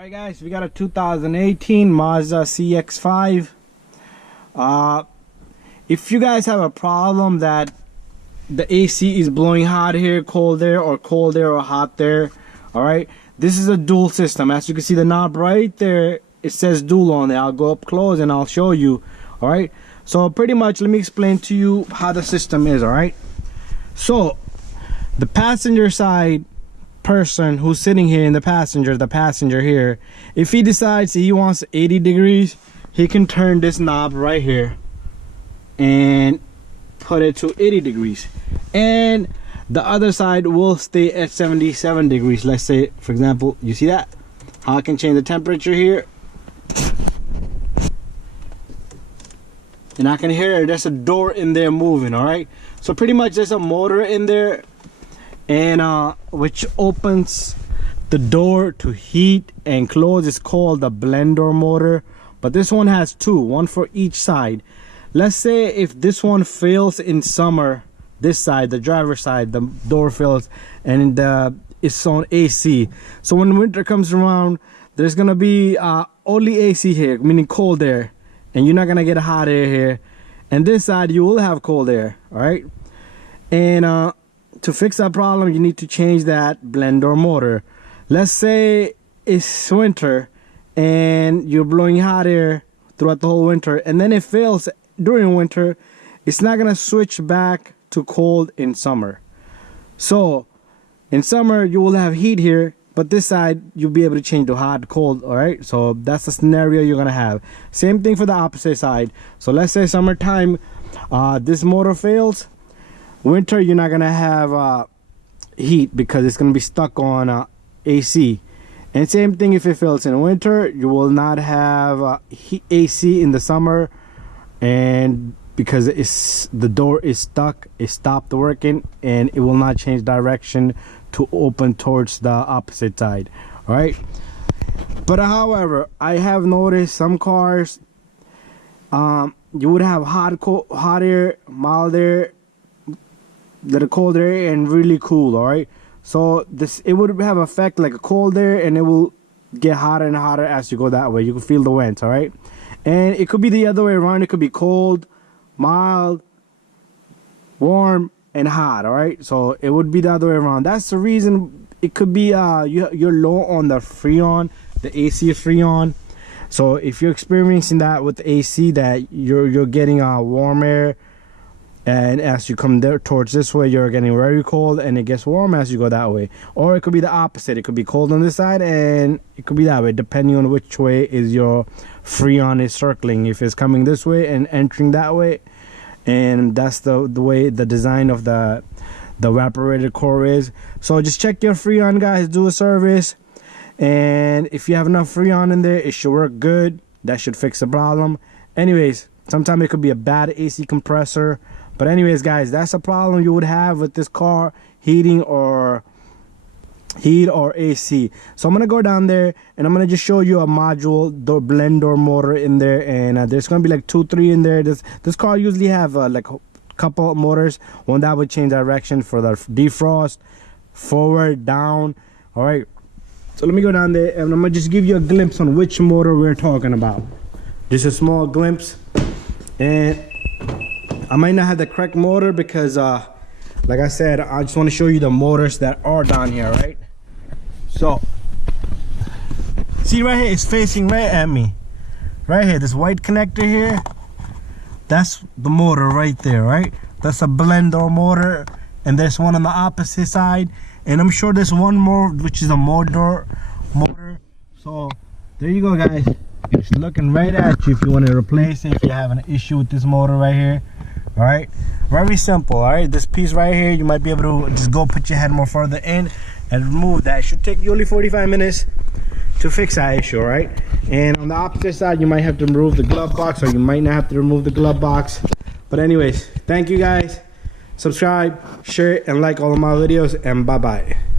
Alright guys, we got a 2018 Mazda CX5. If you guys have a problem that the AC is blowing hot air, cold air, or cold air or hot air, alright, this is a dual system. As you can see, the knob right there, it says dual on there. I'll go up close and I'll show you. Alright, so pretty much let me explain to you how the system is. Alright, so the passenger side person who's sitting here in the passenger here, if he decides he wants 80 degrees, he can turn this knob right here and put it to 80 degrees, and the other side will stay at 77 degrees. Let's say, for example, you see that how I can change the temperature here, and I can hear there's a door in there moving. All right, so pretty much there's a motor in there, and which opens the door to heat and close. It's called the blender motor, but this one has two, one for each side. Let's say if this one fails in summer, this side, the driver's side, the door fails and it's on AC. So when winter comes around, there's gonna be only AC here, meaning cold air, and you're not gonna get hot air here. And this side you will have cold air. All right, and to fix that problem, you need to change that blender motor. Let's say it's winter and you're blowing hot air throughout the whole winter, and then it fails during winter. It's not gonna switch back to cold in summer. So in summer you will have heat here, but this side you'll be able to change to hot, cold. All right, so that's the scenario you're gonna have. Same thing for the opposite side. So let's say summertime, this motor fails. Winter, you're not gonna have heat because it's gonna be stuck on AC. And same thing if it fails in winter, you will not have AC in the summer, and because the door is stuck, it stopped working, and it will not change direction to open towards the opposite side. All right, but however, I have noticed some cars, you would have hot air, mild air, that are cold air, and really cool. All right, so it would have effect like a cold air, and it will get hotter and hotter as you go that way. You can feel the vents. All right, and it could be the other way around. It could be cold, mild, warm, and hot. All right, so it would be the other way around. That's the reason. It could be you're low on the freon, the AC freon. So if you're experiencing that with AC, that you're getting warm air, and as you come there towards this way, you're getting very cold, and it gets warm as you go that way. Or it could be the opposite. It could be cold on this side, and it could be that way, depending on which way is your freon is circling. If it's coming this way and entering that way, and that's the way the design of the evaporator core is. So just check your freon, guys. Do a service, and if you have enough freon in there, it should work good. That should fix the problem. Anyways, sometimes it could be a bad AC compressor. But anyways, guys, that's a problem you would have with this car, heat or AC. So I'm gonna go down there and I'm gonna just show you a module, the blender motor in there, and there's gonna be like 2-3 in there. This car usually have like a couple of motors. One that would change direction for the defrost, forward, down. All right, so let me go down there and I'm gonna just give you a glimpse on which motor we're talking about. Just a small glimpse, and I might not have the correct motor because like I said, I just want to show you the motors that are down here. Right, so see right here, it's facing right at me right here. This white connector here, that's the motor right there. Right, that's a blender motor, and there's one on the opposite side, and I'm sure there's one more which is a motor. So there you go, guys. It's looking right at you if you want to replace it, if you're having an issue with this motor right here. All right, very simple. All right, this piece right here, you might be able to just go put your head more further in and remove that. It should take you only 45 minutes to fix that issue. All right, and on the opposite side, you might have to remove the glove box, or you might not have to remove the glove box. But anyways, thank you guys. Subscribe, share, and like all of my videos, and bye bye.